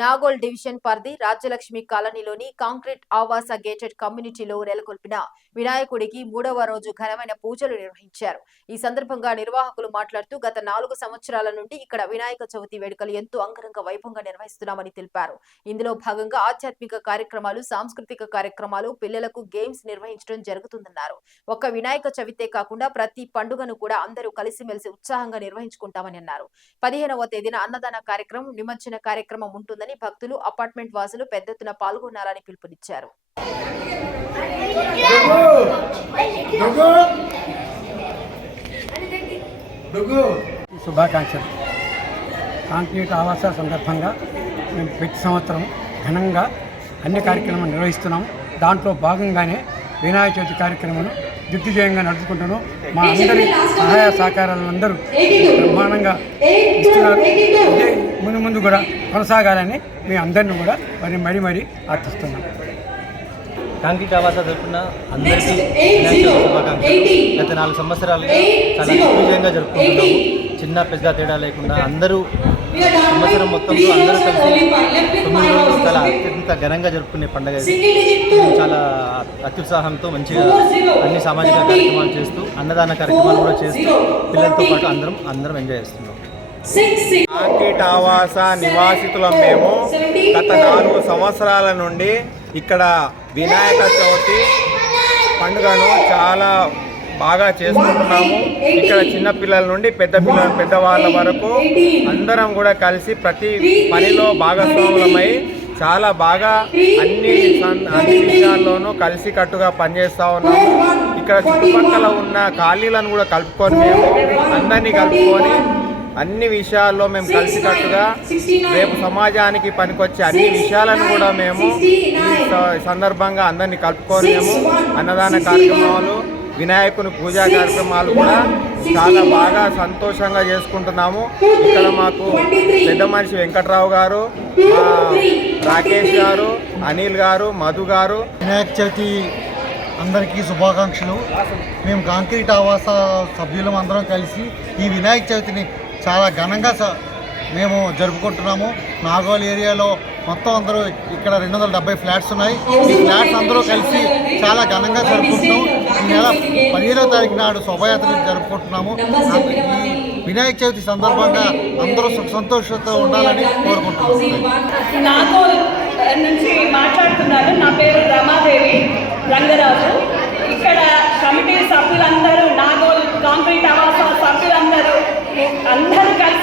Nagole division పరిధి రాజ్యలక్ష్మి కాలనీలోని concrete ఆవాస gated కమ్యూనిటీలో నెలకొల్పిన వినాయకుడికి మూడవ రోజు ఘనమైన పూజలు నిర్వహించారు. ఈ సందర్భంగా నిర్వాహకులు మాట్లాడుతూ గత నాలుగు సంవత్సరాల నుండి ఇక్కడ వినాయక చవితి వేడుకలు ఎంతో అంగరంగ వైభవంగా నిర్వహిస్తున్నామని తెలిపారు. ఇందులో భాగంగా ఆధ్యాత్మిక కార్యక్రమాలు సాంస్కృతిక కార్యక్రమాలు పిల్లలకు గేమ్స్ నిర్వహించడం జరుగుతుందన్నారు. ఒక్క వినాయక చవితే కాకుండా ప్రతి పండుగను కూడా అందరూ కలిసిమెలిసి ఉత్సాహంగా నిర్వహించుకుంటామని అన్నారు. పదిహేనవ తేదీన అన్నదాన కార్యక్రమం నిమజ్జన కార్యక్రమం ఉంటుందని భక్తులు అపార్ట్మెంట్ వాసులు పెద్ద ఎత్తున పాల్గొనాలని పిలుపునిచ్చారు. శుభాకాంక్షలు. కాంక్రీట్ ఆవాస సందర్భంగా మేము ప్రతి సంవత్సరం ఘనంగా అన్ని కార్యక్రమాలు నిర్వహిస్తున్నాము దాంట్లో భాగంగానే వినాయక చవితి కార్యక్రమాలు దిగ్విజయంగా నడుచుకుంటున్నాం మా అందరి సహాయ సహకారాలు అందరూ బ్రహ్మాండంగా ఇస్తున్నారు. ముందు ముందు కూడా కొనసాగాలని మీ అందరిని కూడా మరి మరీ మరీ ఆర్థిస్తున్నాం కాంక్రీట్ ఆవాస తరఫున అందరికీ గత నాలుగు సంవత్సరాలుగా చాలా దిగ్విజయంగా జరుపుకుంటున్నాము. చిన్న పెద్ద తేడా లేకుండా అందరూ సంవత్సరం మొత్తంలో అందరూ కలిసి తొమ్మిది రోజులు చాలా అత్యంత ఘనంగా జరుపుకునే పండుగ చాలా అత్యుత్సాహంతో మంచిగా అన్ని సామాజిక కార్యక్రమాలు చేస్తూ అన్నదాన కార్యక్రమాలు కూడా చేస్తూ పిల్లలతో పాటు అందరం అందరం ఎంజాయ్ చేస్తున్నాం. కాంక్రీట్ ఆవాస నివాసితులం మేము గత నాలుగు సంవత్సరాల నుండి ఇక్కడ వినాయక చవితి పండుగను చాలా బాగా చేసుకుంటున్నాము. ఇక్కడ చిన్న పిల్లల నుండి పెద్ద పిల్లల పెద్దవాళ్ళ వరకు అందరం కూడా కలిసి ప్రతి పనిలో భాగస్వాములమై చాలా బాగా అన్ని అన్ని విషయాల్లోనూ కలిసి కట్టుగా పనిచేస్తూ ఉన్నాము. ఇక్కడ చుట్టుపక్కల ఉన్న ఖాళీలను కూడా కలుపుకొని మేము అందరినీ కలుపుకొని అన్ని విషయాల్లో మేము కలిసికట్టుగా రేపు సమాజానికి పనికొచ్చే అన్ని విషయాలను కూడా మేము ఈ సందర్భంగా అందరినీ కలుపుకొని మేము అన్నదాన కార్యక్రమాలు వినాయకుని పూజా కార్యక్రమాలు కూడా చాలా బాగా సంతోషంగా చేసుకుంటున్నాము. ఇక్కడ మాకు పెద్ద మనిషి వెంకట్రావు గారు రాకేష్ గారు అనిల్ గారు మధు గారు. వినాయక చవితి అందరికీ శుభాకాంక్షలు. మేము కాంక్రీట్ ఆవాస సభ్యులం అందరం కలిసి ఈ వినాయక చవితిని చాలా ఘనంగా స- మేము జరుపుకుంటున్నాము. నాగోల్ ఏరియాలో మొత్తం అందరూ ఇక్కడ రెండు వందల డెబ్బై ఫ్లాట్స్ ఉన్నాయి. ఈ ఫ్లాట్స్ అందరూ కలిసి చాలా ఘనంగా జరుపుకుంటున్నాం ఈ నెల పదిహేనవ తారీఖు నాడు శోభయాత్ర జరుపుకుంటున్నాము. ఈ వినాయక చవితి సందర్భంగా అందరూ సుఖ సంతోషంతో ఉండాలని కోరుకుంటున్నాం నుంచి మాట్లాడుతున్నాను నా పేరు రమాదేవి రంగరాజు. ఇక్కడ కమిటీ సభ్యులందరూ నాగోల్ కాంక్రీట్ అందరూ కలిసి